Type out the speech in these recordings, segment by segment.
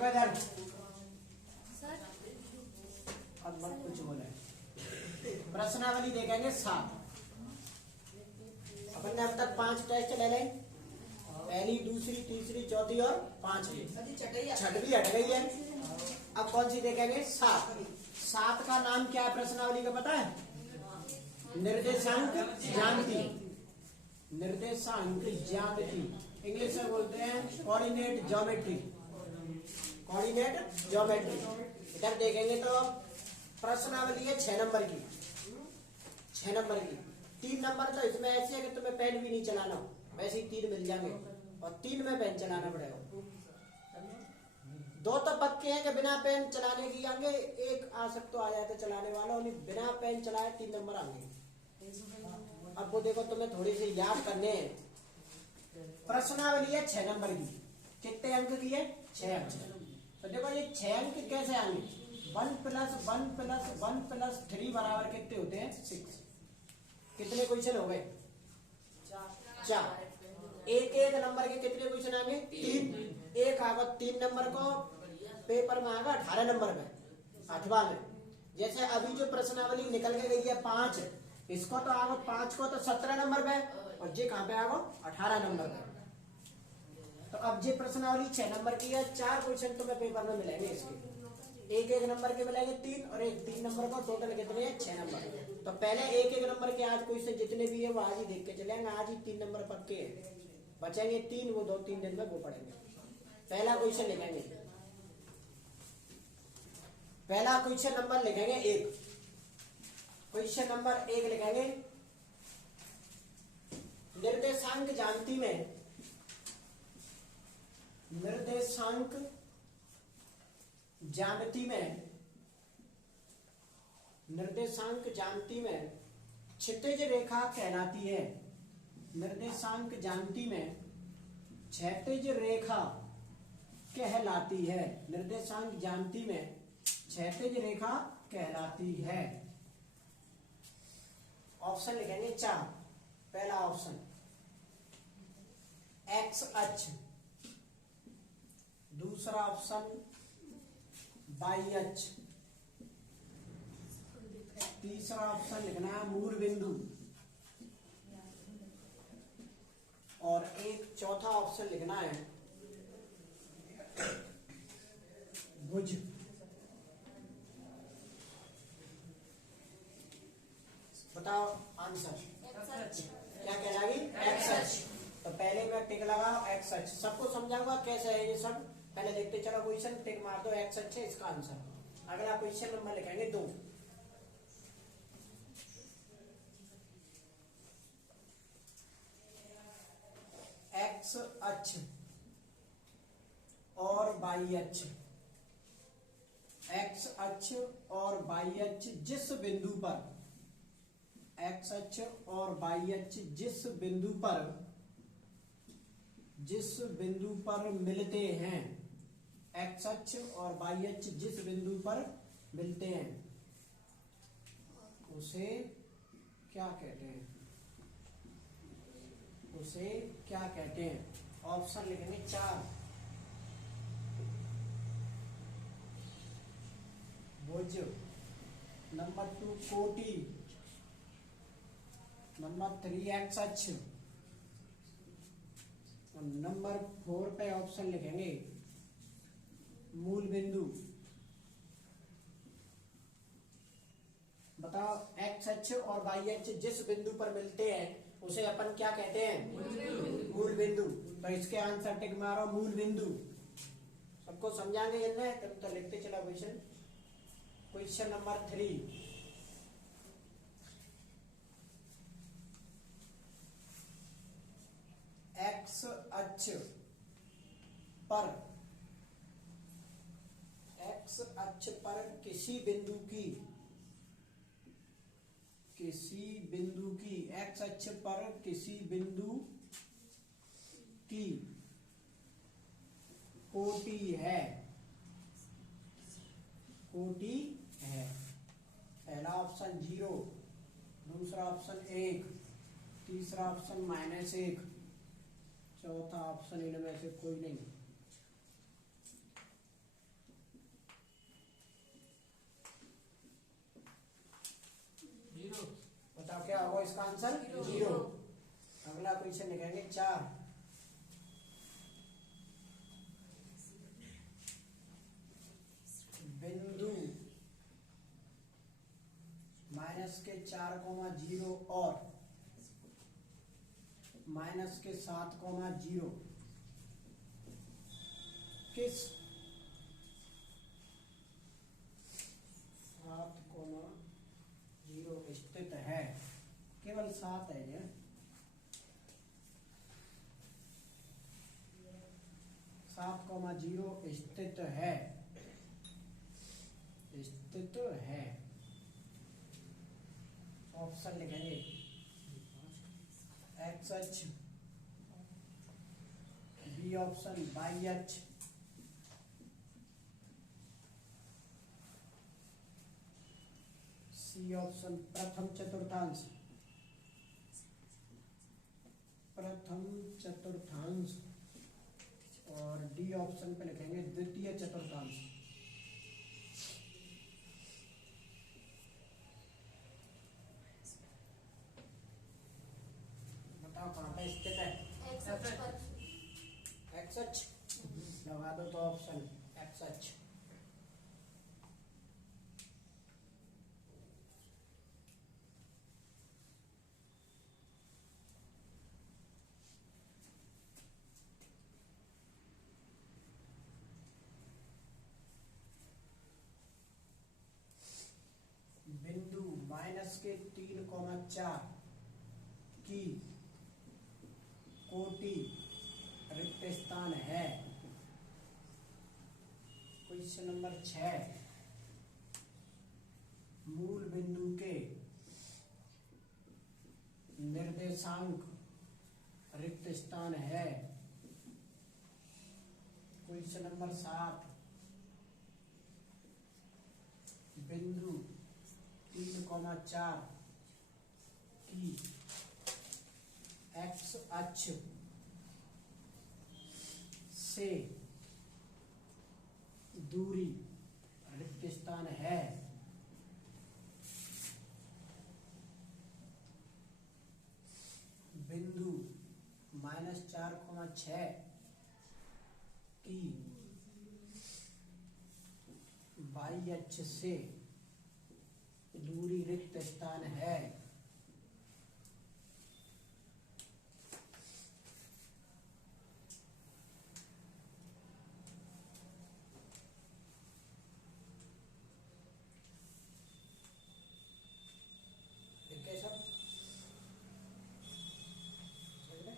देखो इधर, सर अब मत कुछ बोले। प्रश्नावली देखेंगे 7। अपन ने अब तक 5 टेस्ट ले लें, पहली, दूसरी, तीसरी, चौथी और 5वीं, छठवीं हट गई है। अब कौन सी देखेंगे? 7। 7 का नाम क्या है प्रश्नावली का पता है? निर्देशांक ज्यामिति। निर्देशांक ज्यामिति इंग्लिश में बोलते हैं कोऑर्डिनेट ज्योमेट्री। Coordinate geometry. इधर देखेंगे तो प्रश्नावली है 6 नंबर की। 6 नंबर की 3 नंबर तो इसमें ऐसे है कि तुम्हें पेन भी नहीं चलाना, वैसे ही 3 मिल जाएंगे, और 3 में पेन चलाना पड़ेगा। 2 तो पक्के हैं कि बिना पेन चलाने की आएंगे, एक आ सकते आ जाए तो चलाने वाला, और बिना पेन चलाए 3 नंबर आएंगे। अब वो देखो तुम्हें थोड़ी सी याद करने हैं। प्रश्नावली है 6 नंबर की, कितने अंक की है? 6 अंक। तो देखो ये 6 अंक कैसे आएंगे? 1 + 1 + 1 + 3 बराबर कितने होते हैं? 6। कितने क्वेश्चन हो गए? 4। एक एक नंबर के कितने क्वेश्चन आएंगे? 3। एक आगा 3 नंबर को पेपर में आएगा 18 नंबर में, 8वां में। जैसे अभी जो प्रश्नावली निकल के गई है 5, इसको तो आगे 5 को तो 17 नंबर पे, और ये कहाँ पे आएगा? 18 नंबर पे। तो अब ये प्रश्नावली 6 नंबर की है। 4 क्वेश्चन तुम्हें पेपर में मिलेंगे इसके, एक एक नंबर के मिलेंगे 3, और एक 3 नंबर को टोटल कितने हैं? 6 नंबर। तो पहले एक एक नंबर के आज क्वेश्चन जितने भी है वो आज ही देख के चलेंगे। आज ही 3 नंबर पक्के हैं, बचेंगे 3, वो 2-3 दिन में वो पढ़ेंगे। पहला क्वेश्चन लिखेंगे, पहला क्वेश्चन नंबर लिखेंगे 1। क्वेश्चन नंबर 1 लिखेंगे, निर्देशांक ज्यामिति में, निर्देशांक ज्यामिति में, निर्देशांक ज्यामिति में क्षैतिज रेखा कहलाती है। निर्देशांक ज्यामिति में क्षैतिज रेखा कहलाती है। निर्देशांक ज्यामिति में क्षैतिज रेखा कहलाती है। ऑप्शन लिखेंगे 4। पहला ऑप्शन एक्स अक्ष, दूसरा ऑप्शन वाई अक्ष, तीसरा ऑप्शन लिखना है मूल बिंदु, और एक चौथा ऑप्शन लिखना है भुज। बताओ आंसर क्या कहलाएगी? एक्स अक्ष। तो पहले मैं टिक लगाओ एक्स अक्ष, सबको समझाऊंगा कैसे है ये सब। पहले देखते चलो क्वेश्चन, टिक मार दो एक्स अक्ष है इसका आंसर। अगला क्वेश्चन नंबर लिखेंगे 2। एक्स अक्ष और वाई अक्ष, एक्स अक्ष और वाई अक्ष जिस बिंदु पर, एक्स अक्ष और वाई अक्ष जिस बिंदु पर मिलते हैं, एक्स अक्ष और वाई अक्ष जिस बिंदु पर मिलते हैं उसे क्या कहते हैं? उसे क्या कहते हैं? ऑप्शन लिखेंगे 4। भुज, नंबर 2 कोटि, नंबर 3 एक्स अक्ष, और नंबर 4 पे ऑप्शन लिखेंगे मूल बिंदु। बताओ एक्स अक्ष और वाई अक्ष जिस बिंदु पर मिलते हैं उसे अपन क्या कहते हैं? मूल बिंदु। तो इसके आंसर टिक मारो मूल बिंदु। सबको समझाएंगे ये, तब तो लिखते चला क्वेश्चन। क्वेश्चन नंबर 3, एक्स अक्ष पर, एक्स अक्ष पर किसी बिंदु की, एक्स अक्ष पर किसी बिंदु की कोटि है, कोटि है। पहला ऑप्शन 0, दूसरा ऑप्शन 1, तीसरा ऑप्शन -1, चौथा ऑप्शन इनमें से कोई नहीं। क्वेश्चन लिखेंगे 4। बिंदु -4,0 और -7,0 किस 7,0 स्थित है। केवल 7 है ये। 7,0 स्थित है। स्थित है। ऑप्शन लिखेंगे एक्स अक्ष, बी ऑप्शन वाई अक्ष, सी ऑप्शन प्रथम चतुर्थांश और डी ऑप्शन पे लिखेंगे द्वितीय चतुर्थांश। बताओ कहाँ पे स्थित है। एक्स अक्ष पर। एक्स अक्ष लगा दो तो ऑप्शन एक्स अक्ष। बिंदु -3,4 की कोटि रिक्त स्थान है। क्वेश्चन नंबर 6, मूल बिंदु के निर्देशांक रिक्त स्थान है। क्वेश्चन नंबर 7, बिंदु 3,4 की एक्स अक्ष से दूरी रिक्त स्थान है। बिंदु -4,6 की वाई अक्ष से दूरी रिक्त स्थान है। सब समझ गए?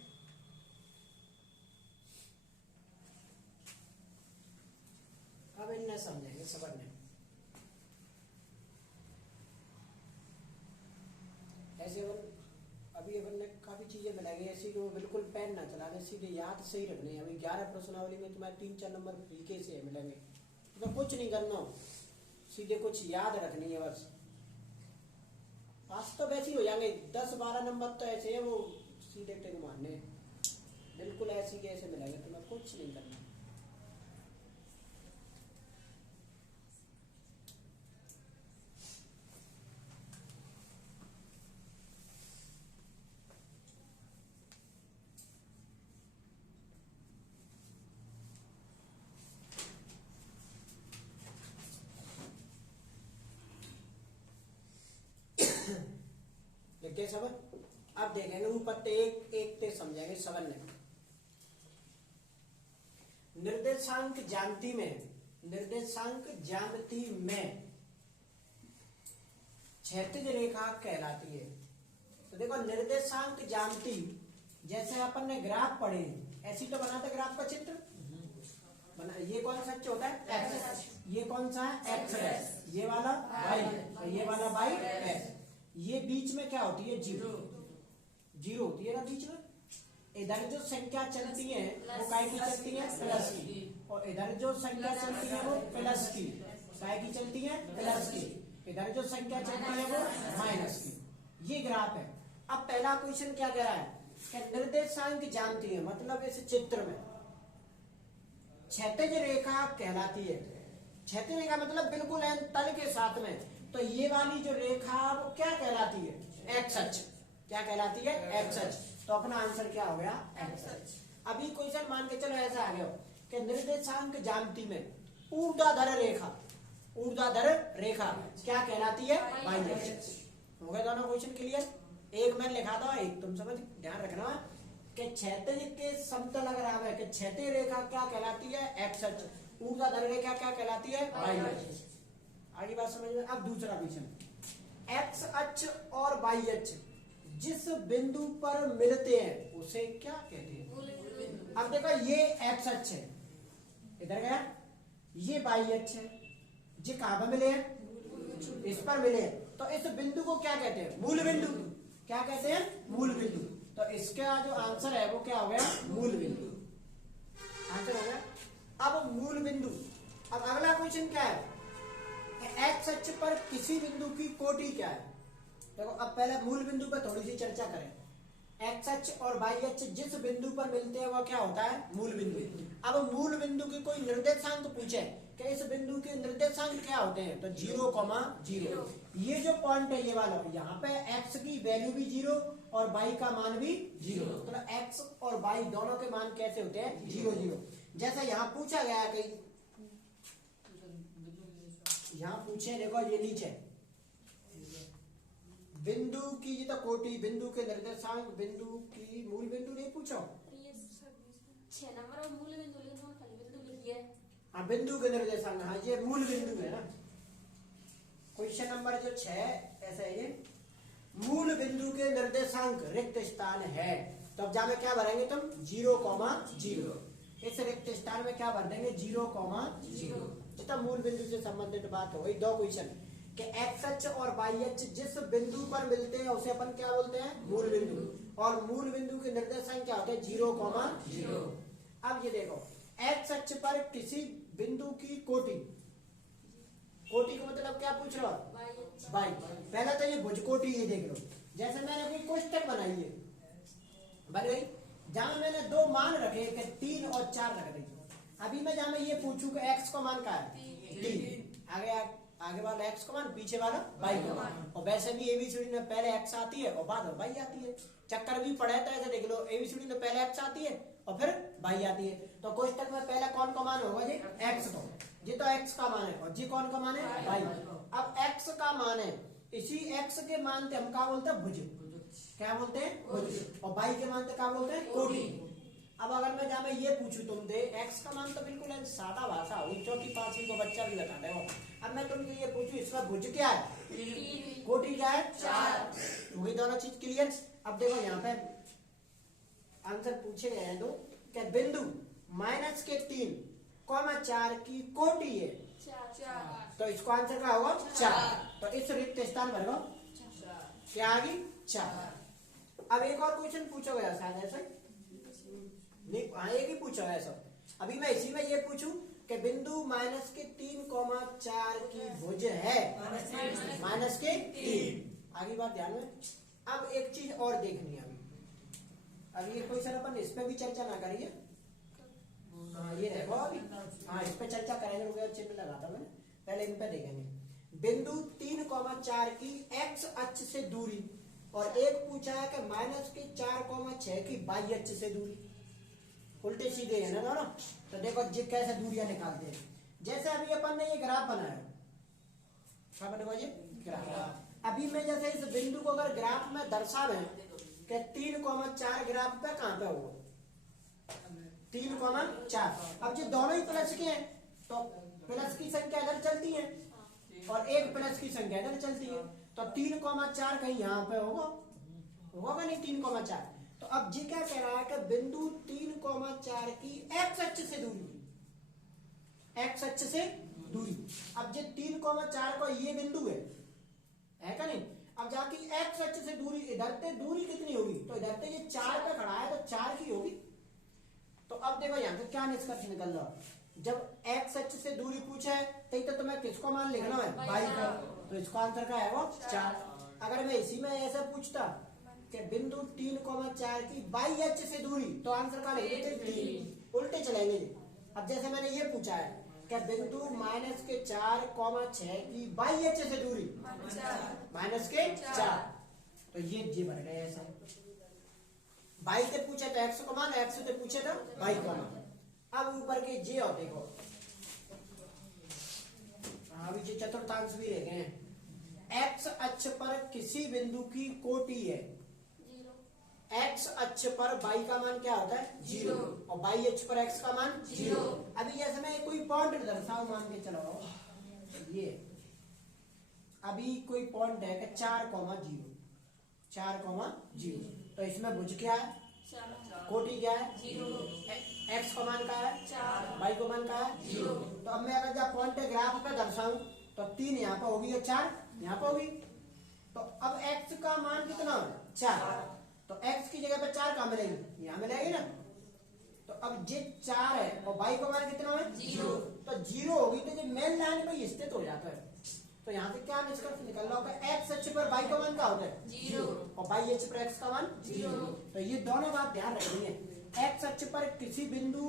अब इन्हें समझेंगे सबने। ऐसे अभी अपन ने काफी चीजें बनाई ऐसी तो बिल्कुल पेन ना चलाने, सीधे याद से ही रखने। अभी 11 प्रश्नावली में तुम्हारे 3-4 नंबर फ्रीके से मिलेंगे, तो कुछ नहीं करना हो, सीधे कुछ याद रखनी है बस। पास तो वैसे ही हो जाएंगे। 10-12 नंबर तो ऐसे है वो सीधे टिक मारने, बिल्कुल ऐसी के ऐसे मिलेंगे, तुम्हें कुछ नहीं करना। लिखते समझ। अब देखेंगे ऊपर एक एक ते समझेंगे समझने। निर्देशांक ज्यामिति में क्षैतिज रेखा कहलाती है। तो देखो निर्देशांक ज्यामिति, जैसे अपन ने ग्राफ पढ़े ऐसी तो बनाते ग्राफ का चित्र बना। ये कौन सा अक्ष होता है? एक्स। ये कौन सा है? एक्स है। ये वाला वाई और ये वाला वाई एक्स। ये बीच में क्या होती है? जीरो होती है ना बीच में। इधर जो संख्या चलती है वो काय की चलती है? प्लस की। और इधर जो संख्या चलती है वो प्लस की। काय की चलती है? प्लस की। इधर जो संख्या चलती है वो माइनस की। ये ग्राफ है। अब पहला क्वेश्चन क्या कह रहा है कि निर्देशांक जानती है, मतलब इस चित्र में क्षैतिज रेखा कहलाती है। क्षैतिज रेखा मतलब बिल्कुल तल के साथ में। तो ये वाली जो रेखा वो क्या कहलाती है? एक्स अक्ष। क्या कहलाती है? एक्स अक्ष। तो अपना आंसर क्या हो गया एक्स। अभी क्वेश्चन मान के चलो ऐसा आ गया कि निर्देशांक ज्यामिति में ऊर्ध्वाधर रेखा क्या कहलाती है वाई अक्ष। हो गए दोनों क्वेश्चन क्लियर। एक मैंने लिखा था, एक तुम समझ ध्यान रखना कि क्षैतिज के समतल अगर आवे कि क्षैतिज रेखा क्या कहलाती है एक्स अक्ष, ऊर्ध्वाधर रेखा क्या कहलाती है वाई अक्ष। आगे बात समझ में। अब दूसरा क्वेश्चन, एक्स अक्ष और वाई अक्ष जिस बिंदु पर मिलते हैं उसे क्या कहते हैं। अब देखो ये एक्स अक्ष है, इधर गया, ये वाई अक्ष है, ये कहां पर मिले हैं इस पर मिले हैं, तो इस बिंदु को क्या कहते हैं मूल बिंदु। क्या कहते हैं मूल बिंदु। तो इसका जो आंसर है वो क्या हो गया मूल बिंदु। आंसर हो गया। अब मूल बिंदु। अब अगला क्वेश्चन क्या है, एक्स अक्ष पर किसी बिंदु की कोटि क्या है। देखो अब पहले मूल बिंदु पर थोड़ी सी चर्चा करें। एक्स अक्ष और वाई अक्ष जिस बिंदु पर मिलते हैं वो क्या होता है मूल बिंदु। अब मूल बिंदु की कोई निर्देशांक पूछे कि इस बिंदु के निर्देशांक क्या होते हैं, तो 0,0। ये जो पॉइंट है ये वाला, यहाँ पे एक्स की वैल्यू भी 0 और वाई का मान भी 0। तो एक्स और वाई दोनों के मान कैसे होते हैं 0,0। जैसा यहाँ पूछा गया कहीं, यहाँ पूछे देखो ये नीचे बिंदु की तो कोटि, बिंदु के निर्देशांक, बिंदु की मूल बिंदु नहीं पूछो। 6 नंबर और मूल बिंदु लिखो, खाली बिंदु लिखिए। हाँ बिंदु के निर्देशांक, हाँ ये मूल बिंदु है ना। क्वेश्चन नंबर जो 6 ऐसा है, ये मूल बिंदु के निर्देशांक रिक्त स्थान है। तो अब जामे क्या भरेंगे तुम 0,0। इस रिक्त स्थान में क्या भर देंगे 0,0। तो मूल बिंदु से संबंधित बात हो गई। दो क्वेश्चन कि एक्स अक्ष और वाई अक्ष जिस बिंदु पर मिलते हैं उसे अपन क्या बोलते हैं मूल बिंदु, और मूल बिंदु के निर्देशांक क्या होते हैं 0,0। अब ये देखो एक्स अक्ष पर किसी बिंदु की कोटि, कोटि का मतलब क्या पूछ रहा वाई। पहले तो ये भुज कोटि ये देख लो, जैसे मैंने कोई कोष्टक बनाई है बन गई, जहां मैंने दो मान रखे कि 3 और 4 रख दी। अभी मैं जहां मैं ये पूछूं कि एक्स का मान क्या है 3, आगे वाला एक्स का मान, पीछे वाला वाई का मान। और वैसे भी एबीसीडी में पहले एक्स आती है और बाद में वाई आती है। चक्कर भी पढ़े तो ऐसे देख लो, एबीसीडी में पहले एक्स आती है और फिर वाई आती है। तो कोष्टक में पहला कौन का मान होगा जी एक्स का, जी तो एक्स का मान है, और जी कौन का मान है वाई। अब एक्स का मान है, इसी एक्स के मान से हम क्या बोलते हैं भुज, क्या बोलते हैं भुज, और वाई के मान से क्या बोलते हैं कोटि। अब अगर मैं जहाँ ये पूछूं तुमसे एक्स का मान, तो बिल्कुल सादा भाषा होगी, चौथी पांचवी को बच्चा भी बता देगा। अब मैं तुमसे ये पूछूं इसका भुज क्या है, कोटि क्या है 4। वही दोनों चीज क्लियर। अब देखो यहाँ पे आंसर पूछे गए हैं दो क्या, बिंदु -3,4 की कोटि है 4। तो इसको आंसर क्या होगा 4। तो इस रिक्त स्थान पर क्या आ गई 4। अब एक और क्वेश्चन पूछा गया शायद ऐसा नहीं, एक ही पूछा है ऐसा। अभी मैं इसी में ये पूछूं कि बिंदु -3,4 की भुज है -3। आगे बात ध्यान में। अब एक चीज और देखनी है अभी ये क्वेश्चन अपन इस पे भी चर्चा ना करिए। ये देखो अभी, हाँ इस पे चर्चा करेंगे, चिन्ह लगा था मैंने, पहले इन पे देखेंगे। बिंदु 3,4 की एक्स अक्ष से दूरी, और एक पूछा है कि -4,6 की वाई अक्ष से दूरी। उल्टे सीधे है ना दोनों। तो देखो जी कैसे दूरियां निकालते हैं। जैसे अभी अपन ने ये ग्राफ बनाया, क्या बनेगा ये ग्राफ। अभी मैं जैसे इस बिंदु को अगर ग्राफ में दर्शावे कि 3,4 ग्राफ पे कहां पे होगा 3,4। अब जो दोनों ही प्लस के हैं तो प्लस की संख्या इधर चलती है और एक प्लस की संख्या इधर चलती है, तो 3,4 कहीं यहाँ पे होगा नहीं 3,4। तो अब जी क्या कह रहा है कि बिंदु 3,4 की एक्स अक्ष से दूरी, एक्स अक्ष से दूरी। अब ये 3,4 को ये बिंदु है क्या नहीं। अब जाके एक्स अक्ष से दूरी, इधर से दूरी कितनी होगी, तो इधर से ये 4 पे खड़ा है तो 4 की होगी। तो अब देखो यहाँ से क्या निष्कर्ष निकल रहा है, जब एक्स अक्ष से दूरी पूछा है तो तुम्हें किसको मान लिखना है वाई का, तो इसका आंसर क्या है वो 4। अगर मैं इसी में ऐसा पूछता कि बिंदु 3,4 की वाई अक्ष से दूरी, तो आंसर का लिख देते 3। उल्टे चलेंगे। अब जैसे मैंने ये पूछा है कि बिंदु -4,6 की वाई अक्ष से दूरी -4, तो ये जी बन गए ऐसा। वाई से पूछे तो एक्स का मान, एक्स से पूछे तो वाई का मान। अब ऊपर के जे और देखो, अभी जो चतुर्थांश भी रह गए हैं। एक्स अक्ष पर किसी बिंदु की कोटि है, एक्स अक्ष पर वाई का मान क्या होता है? 0, और वाई अक्ष पर एक्स का मान 0। अभी जैसे मैं कोई पॉइंट दर्शाऊं, मान के चलो ये, अभी कोई पॉइंट है कि 4,0, 4,0, तो इसमें भुज क्या है? कोटि क्या है? एक्स का मान क्या है? वाई का मान क्या है? 0। तो अब मैं अगर जब पॉइंट ग्राफ पे दर्शाऊं तो 3 यहाँ पर होगी और 4 यहाँ पर होगी। तो अब एक्स का मान कितना है? 4। तो एक्स की जगह पे 4 कहाँ मिलेगी? यहाँ मिलेगी ना। तो अब जे 4 है और वाई का मान कितना है? 0। तो 0 होगी तो ये मेन लाइन पे स्थित हो जाता है। तो यहाँ से क्या निष्कर्ष निकल रहा होगा? एक्स अक्ष पर वाई का मान क्या होता है? 0, और वाई अक्ष पर एक्स का मान 0। तो ये दोनों बात ध्यान रखनी है। एक्स अक्ष पर किसी बिंदु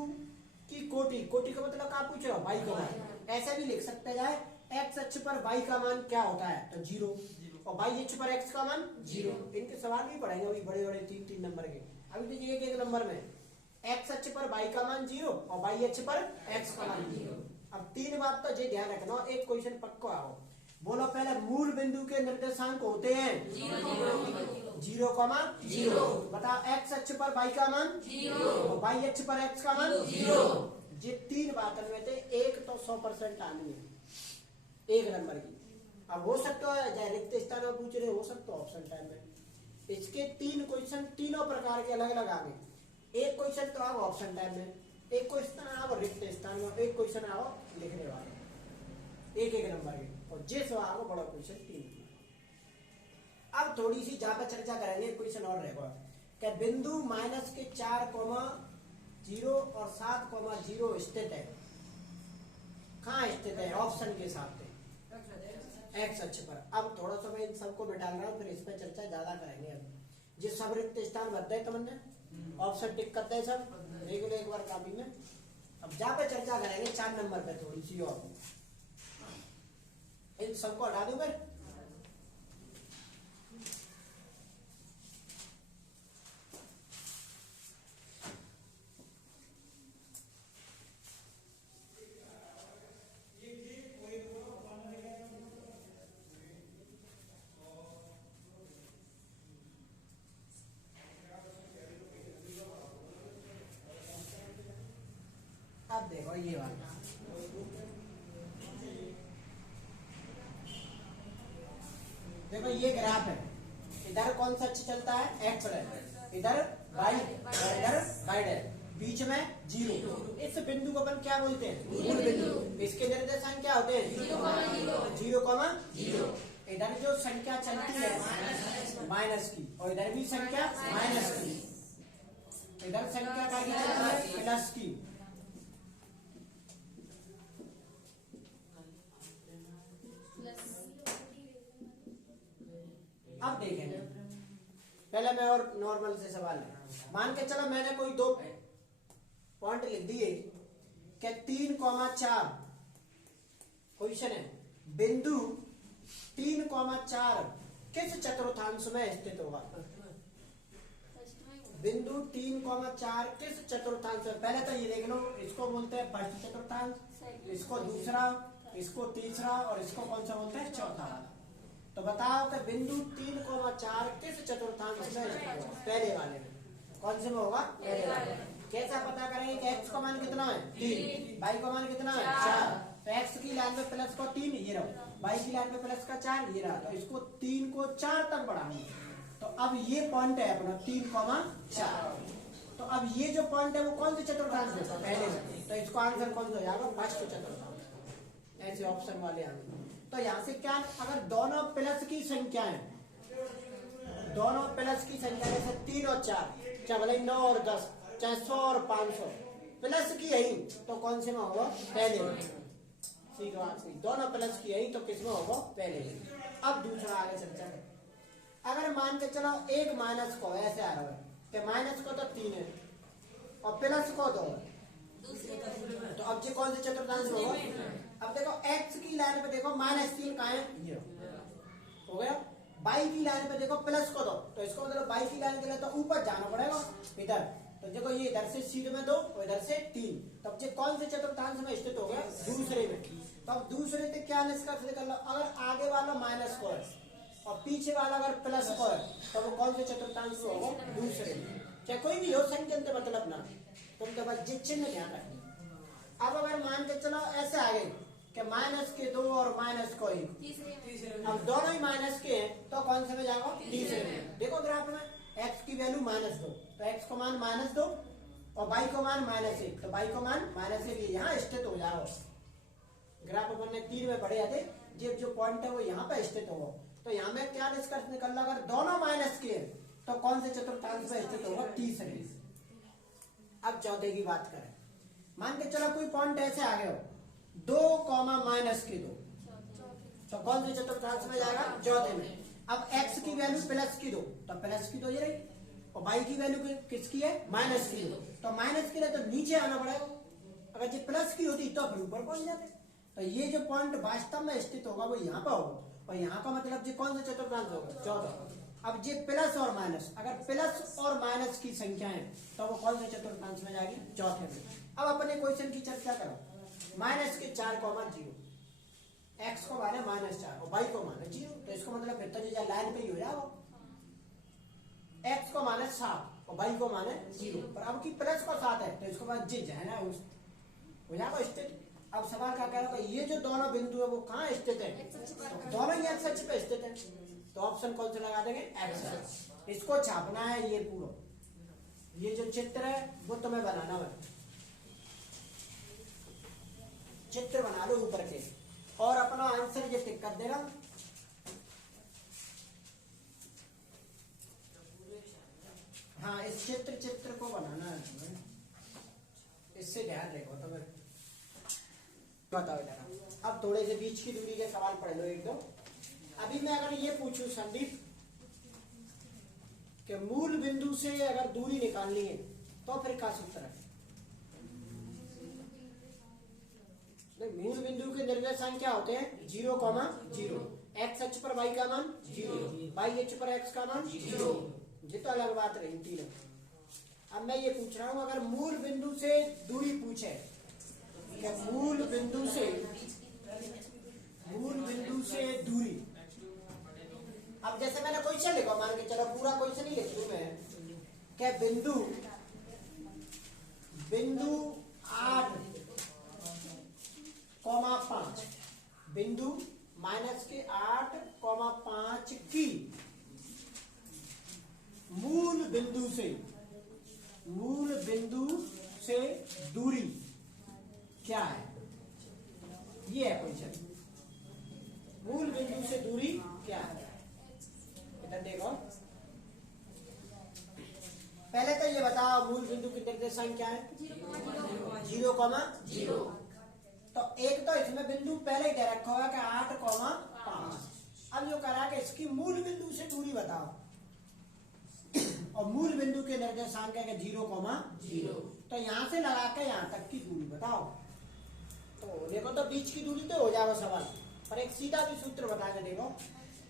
की कोटि, कोटि का मतलब क्या पूछ रहे हो? वाई का मान। ऐसे भी लिख सकते हैं, एक्स अक्ष पर वाई का मान क्या होता है? तो 0, और वाई अक्ष पर एक्स का मान 0। इनके सवाल भी पढ़ेंगे अभी, बड़े बड़े 3-3 नंबर के। अभी देखिए एक नंबर में एक्स अक्ष पर वाई का मान 0 और वाई अक्ष पर एक्स का मान 0। अब 3 बात तो ये ध्यान रखना, एक क्वेश्चन पक्का आओ। बोलो पहले, मूल बिंदु के निर्देशांक होते हैं 0,0। बताओ एक्स अक्ष पर वाई का मान 0 और वाई अक्ष पर एक्स का मान 0। ये 3 बातों में थे, एक तो 100% आनी है, 1 नंबर की। अब हो सकता है चाहे रिक्त स्थान में पूछ रहे, हो सकता है ऑप्शन टाइम में। इसके 3 क्वेश्चन तीनों प्रकार के अलग अलग आ गए। एक क्वेश्चन तो आओ ऑप्शन टाइम में, एक क्वेश्चन आओ रिक्त स्थान में, एक क्वेश्चन आओ लिखने वाले, एक नंबर के। और जिस सवाल को बड़ा क्वेश्चन 3। अब थोड़ी सी जहां पर चर्चा करेंगे, क्वेश्चन और रहेगा कि बिंदु माइनस के 4,0 और 7,0 स्थित है। कहाँ स्थित है? ऑप्शन के साथ एक्स अक्ष पर। अब थोड़ा सा मैं इन सबको मिटाल रहा हूँ, फिर इस पर चर्चा ज्यादा करेंगे। अब जिस सब रिक्त स्थान भरते है तुमने ऑप्शन टिक करते हैं सब, देख लो एक बार कॉपी में। अब जहाँ पे चर्चा करेंगे 4 नंबर पे थोड़ी सी और, इन सबको हटा दूं मैं। अब देखो ये वाला, देखो ये ग्राफ है, इधर कौन सा अक्ष चलता है? एक्स है, इधर वाई, इधर वाई है, बीच में 0। इस बिंदु को अपन क्या बोलते हैं? मूल बिंदु। इसके निर्देशांक क्या होते हैं? 0,0। इधर जो संख्या चलती है माइनस की, और इधर भी संख्या माइनस की, इधर संख्या का चलती है प्लस की। अब देखेंगे, पहले मैं और नॉर्मल से सवाल है। मान के चलो मैंने कोई 2 पॉइंट लिख दिए कि 3,4 क्वेश्चन है, बिंदु 3,4 किस चतुर्थांश में स्थित होगा? बिंदु 3,4 किस चतुर्थांश में? पहले तो ये देख लो, इसको बोलते हैं फर्स्ट चतुर्थांश, इसको दूसरा, इसको तीसरा, और इसको कौन सा बोलते हैं? चौथा। तो बताओ कि बिंदु 3,4 किस चतुर्थांश में? पहले वाले में। कौन से में होगा? पहले वाले। कैसा पता करेंगे कि एक्स का मान कितना है? 3, वाई का मान कितना है? 4। तो एक्स की लाइन पे प्लस को 3, ये रहा, वाई की लाइन पे प्लस का 4, ये रहा। तो इसको 3 को 4 तक बढ़ाएंगे। तो अब ये पॉइंट है अपना 3,4। तो अब ये जो पॉइंट है वो कौन से चतुर्थांश में? पहले में। तो इसको आंसर कौन सा हो जाएगा? फर्स्ट चतुर्थांश। ऐसे ऑप्शन वाले आएंगे। तो यहाँ से क्या, अगर दोनों प्लस की संख्या है, दोनों प्लस की संख्या जैसे 3 और 4, चाहे भले 9 और 10, चाहे 100 और 500 प्लस की यही, तो कौन से में होगा? पहले में। ठीक है, दोनों प्लस की यही तो किस में होगा? पहले में। अब दूसरा आगे चर्चा है। अगर मान के चलो एक माइनस को ऐसे आ रहा है कि माइनस को तो 3 है और प्लस को 2 है, तो अब ये कौन से चतुर्थांश होगा? अब देखो एक्स की लाइन पे देखो -3 कहाँ है? ये हो गया। बाई की लाइन पे देखो प्लस को दो, तो इसको मतलब बाई की लाइन के लिए तो ऊपर जाना पड़ेगा इधर। तो देखो ये इधर से सीध में 2 और इधर से 3, तब ये कौन से चतुर्थांश में स्थित हो गया? दूसरे में। तो अब दूसरे से क्या निष्कर्ष निकल लो? अगर आगे वाला माइनस को है और पीछे वाला अगर प्लस को है तो वो कौन से चतुर्थांश में होगा? दूसरे में। चाहे कोई भी हो, संख्या से मतलब ना, तुम तो बस चिन्ह ध्यान रखना। अब अगर मान के चलो ऐसे आगे कि माइनस के 2 और माइनस को 1, अब दोनों ही माइनस के हैं तो कौन से में जाएगा? तीसरे में। देखो ग्राफ में x की वैल्यू -2, तो x को मान -2 और y को मान -1, तो y को मान -1 यहाँ स्थित हो जाओ। ग्राफ अपन ने 3 में पढ़े थे, जब जो पॉइंट है वो यहाँ पे स्थित होगा। तो यहाँ में क्या निष्कर्ष निकल रहा? अगर दोनों माइनस के हैं तो कौन से चतुर्थांश में स्थित होगा? तीसरे। अब चौथे की बात करें, मान के चलो कोई पॉइंट ऐसे आ गए हो 2, -2, तो कौन से चतुर्थांश में जाएगा? चौथे में। अब x की वैल्यू प्लस की 2, तो प्लस की 2 ये रही, और y की वैल्यू किसकी है? माइनस की 2, तो माइनस के लिए तो नीचे आना पड़ेगा। अगर ये प्लस की होती तो फिर ऊपर पहुंच जाते। तो ये जो पॉइंट वास्तव में स्थित होगा वो यहाँ पर होगा, और यहाँ का मतलब ये कौन सा चतुर्थांश होगा? चौथा। अब ये प्लस और माइनस, अगर प्लस और माइनस की संख्या है तो वो कौन से चतुर्थांश में जाएगी? चौथे में। अब अपने क्वेश्चन की चर्चा करो। माइनस के 4, 0, x को माने -4 और y को माने 0, तो इसको मतलब फिर तो लाइन पे ही हो जाएगा। x को माने 7 और y को माने 0, पर अब की प्लस को 7 है तो इसको बाद जी है ना हो जाएगा स्थित। अब सवाल क्या कह रहा है? ये जो दोनों बिंदु है वो कहाँ स्थित है? तो दोनों ही x अक्ष पे स्थित है, तो ऑप्शन कौन सा लगा देंगे? x अक्ष। इसको छापना है, ये पूरा ये जो चित्र है वो तुम्हें बनाना है, चित्र बना लो ऊपर के और अपना आंसर ये टिक कर देना। हाँ, इस चित्र को बनाना है तुम्हें, इससे ध्यान रखो तुम्हें। बताओ जरा, अब थोड़े से बीच की दूरी के सवाल पढ़ लो एक दो। अभी मैं अगर ये पूछूं संदीप कि मूल बिंदु से अगर दूरी निकालनी है तो फिर क्या सूत्र है? मूल बिंदु के निर्देशांक क्या होते हैं? 0, 0, x अक्ष पर y का मान 0, y अक्ष पर x का मान 0। ये तो अलग बात रही तीनों। अब मैं ये पूछ रहा हूं, अगर मूल बिंदु से दूरी पूछे कि मूल बिंदु से दूरी, अब जैसे मैंने क्वेश्चन लिखा, मान के चलो पूरा क्वेश्चन ही लिख लूं मैं, क्या बिंदु 8, 5, बिंदु -8, 5 की मूल बिंदु से दूरी क्या है? ये है क्वेश्चन। मूल बिंदु से दूरी क्या है? इधर देखो, पहले तो ये बताओ मूल बिंदु की निर्देशांक क्या है? 0, 0। तो एक तो इसमें बिंदु पहले ही दे रखा होगा कि 8, 5। अब जो करा कि इसकी मूल बिंदु से दूरी बताओ, और मूल बिंदु के निर्देशांक है 0, 0, तो यहां से लगा के यहां तक की दूरी बताओ। तो देखो, तो बीच की दूरी तो हो जाएगा सवाल, पर एक सीधा भी सूत्र बता के देखो।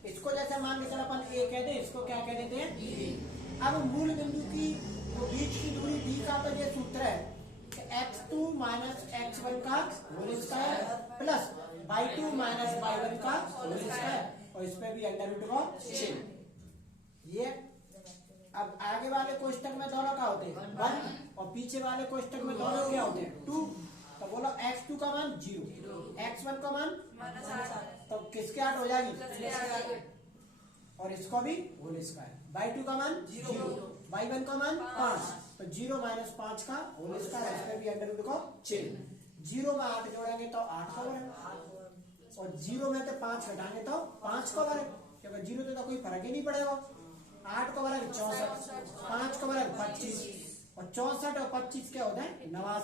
इसको जैसे मान के चलो अपन a कहते हैं, इसको क्या कह देते हैं? b। अब मूल बिंदु की तो बीच की दूरी b का तो ये सूत्र है x2 - x1 का whole square plus y2 - y1 का होल स्क्वायर, और इस पे भी अंडर रूट का चिन्ह। ये अब आगे वाले कोष्टक में दोनों का होते हैं 1 और पीछे वाले कोष्टक में दोनों क्या होते हैं 2। तो बोलो x2 का मान 0, x1 का मान तो किसके 8 हो जाएगी, और इसको भी होल स्क्वायर। y2 का मान 0, y1 का मान 5, तो 0 - 5 का होल स्क्वायर, इस पे भी अंडर रूट का चिन्ह। 0 में 8 जोड़ेंगे तो 8 का वर्ग, और 0 में तो 5 घटाएंगे तो 5 का वर्ग, क्योंकि 0 से तो कोई फर्क ही नहीं पड़ेगा। 8 का वर्ग 64, 5 का वर्ग 25, और 64 और 25 क्या होता है? 89।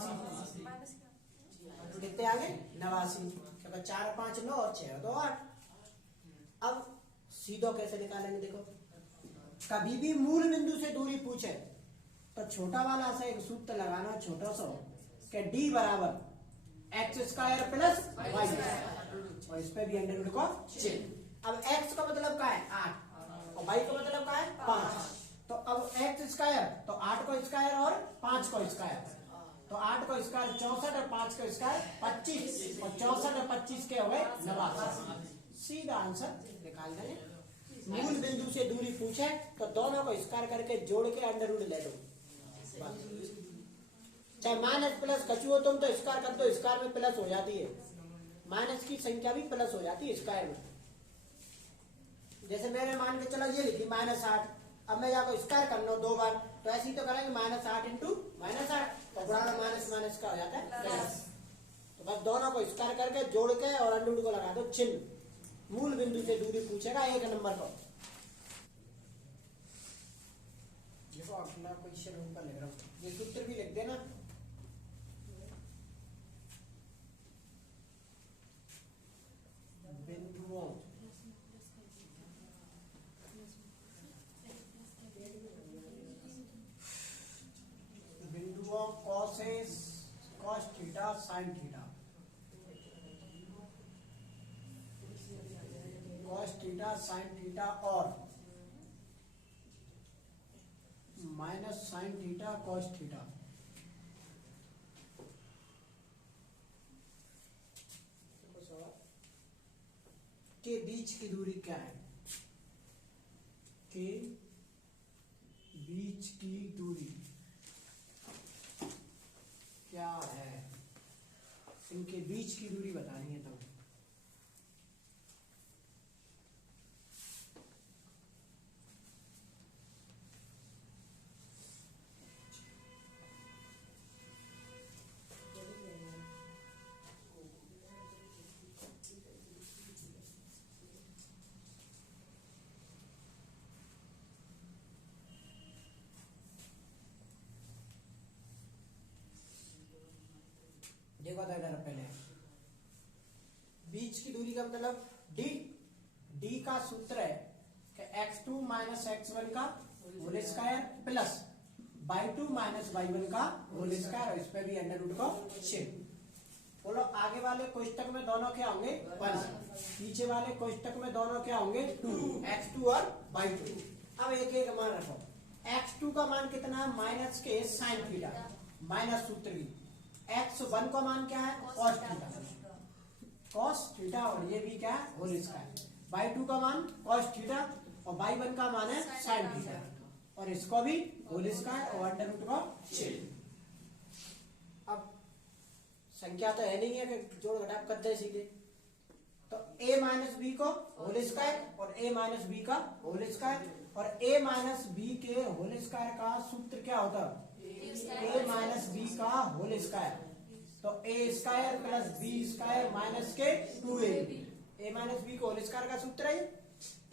कितने आ गए? 89, क्योंकि 4, 5, 9 और 6, 2, 8। अब सीधो कैसे निकालेंगे? देखो, कभी भी मूल बिंदु से दूरी पूछे तो छोटा वाला सा एक सूत्र लगाना, छोटा सा, कि d = x² + y², और इस पे भी अंडर रूट का चिन्ह। अब x का मतलब क्या है? 8, और y का मतलब क्या है 5। तो अब x स्क्वायर तो 8 को स्क्वायर और 5 को स्क्वायर, तो 8 को स्क्वायर 64 और 5 को स्क्वायर 25 और 64 और 25 के हो गए 89। सीधा आंसर निकाल देंगे। मूल बिंदु से दूरी पूछे तो दोनों को स्क्वायर करके जोड़ के अंडर रूट ले लो। चाहे माइनस प्लस कचू तुम तो स्क्वायर कर दो, स्क्वायर में प्लस हो जाती है, माइनस की संख्या भी प्लस हो जाती है स्क्वायर में। जैसे मैंने मान के चला ये लिखी -8, अब मैं जाकर स्क्वायर कर लो 2 बार, तो ऐसे ही तो करेंगे -8 इंटू -8, तो गुणा माइनस माइनस का हो जाता है प्लस। तो बस दोनों को स्क्वायर करके जोड़ के और अंडर रूट को लगा दो चिन्ह। मूल बिंदु से दूरी पूछेगा 1 नंबर को। देखो अगला क्वेश्चन ऊपर लिख रहा हूँ, ये सूत्र भी लिख देना। बिंदुओं cos theta sin theta, cos theta sin theta और minus sin theta cos theta के बीच की दूरी क्या है? के बीच की दूरी क्या है? इनके बीच की दूरी बतानी है। तो देखो तो इधर पहले बीच की दूरी का मतलब डी का सूत्र है कि x2 माइनस x1 का whole square plus y2 minus y1 का होल स्क्वायर, इस पे भी अंडर रूट को चिन्ह। बोलो आगे वाले कोष्टक में दोनों क्या होंगे 1, पीछे वाले कोष्टक में दोनों क्या होंगे 2, x2 और y2। अब एक एक मान रखो। x2 का मान कितना है? माइनस के साइन थीटा, माइनस सूत्र की। x1 का मान क्या है? cos थीटा, cos थीटा, और ये भी क्या है? Whole square. y2 का मान cos थीटा और y1 का मान है sin थीटा, और इसको भी होल स्क्वायर और अंडर रूट को चिन्ह। अब संख्या तो है नहीं है कि जोड़ घटाव कर दे सीधे, तो a माइनस बी को होल स्क्वायर और a माइनस बी का होल स्क्वायर, और a माइनस बी के होल स्क्वायर का सूत्र क्या होता है? a माइनस बी का होल स्क्वायर, तो a square plus B square minus के 2ab। a माइनस बी को होल स्क्वायर का सूत्र है।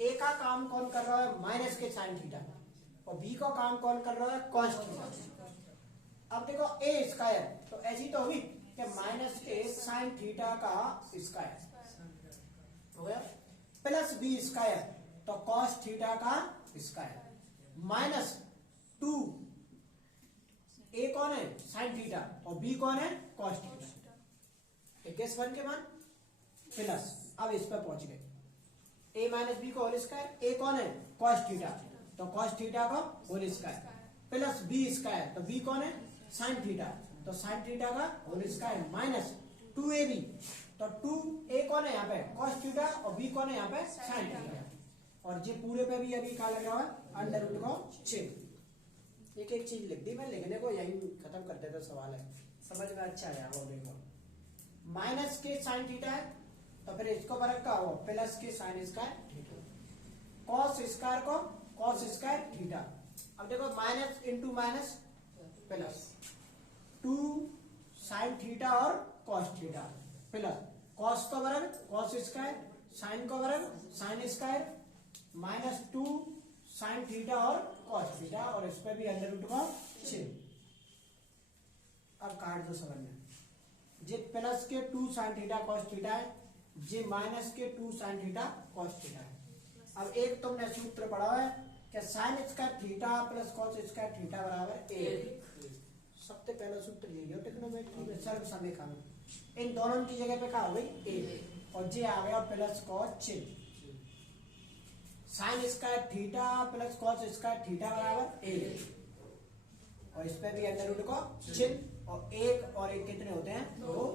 a का काम कौन कर रहा है? माइनस के साइन थीटा, और b का काम कौन कर रहा है? Cos theta. अब देखो a स्क्वायर तो ऐसी तो होगी कि माइनस के साइन थीटा का स्क्वायर हो गया, प्लस बी स्क्वायर तो कॉस थीटा का स्क्वायर, माइनस 2 a कौन है? साइन थीटा, और b कौन है? Cos theta. केस 1 के मान प्लस, अब इस पर पहुंच गए a माइनस बी को होल स्क्वायर, a कौन है? कॉस थीटा, तो कॉस थीटा का whole square, plus B square, तो b कौन है? साइन थीटा, तो साइन थीटा का होल स्क्वायर, माइनस 2ab, तो 2a कौन है यहाँ पे? कॉस थीटा, और b कौन है यहाँ पे? साइन थीटा, और ये पूरे पे भी अभी क्या लग रहा है? अंडर रूट को चिन्ह। एक एक चीज लिख दी मैं, लिखने को यही खत्म कर देता सवाल है, समझ में अच्छा आया। वो देखो माइनस के साइन थीटा है, तो फिर इसको फर्क का हो प्लस के sine square theta, cos square को कॉस स्क्वायर थीटा। अब देखो minus into minus plus 2 sine theta और कॉस थीटा, प्लस कॉस का वर्ग कॉस स्क्वायर, साइन का वर्ग sine square, minus 2 sine theta और कॉस थीटा, और इस पे भी अंडर रूट का चिन्ह। अब काट दो समझ में, जे प्लस के 2 साइन थीटा कॉस थीटा है, जे माइनस के 2 साइन थीटा कॉस थीटा है। अब एक तुमने सूत्र पढ़ा है कि sine square theta plus cos square theta बराबर a। सबसे पहला सूत्र यही है ट्रिग्नोमेट्री में, सर्व समीकरण। इन दोनों की जगह पे क्या हो गई a, और जे आ गया प्लस कॉस चिन्ह। Sine square theta plus cos square theta बराबर 1 और इस पे भी अंडर रूट को चिन्ह और 1 और 1 कितने होते हैं 2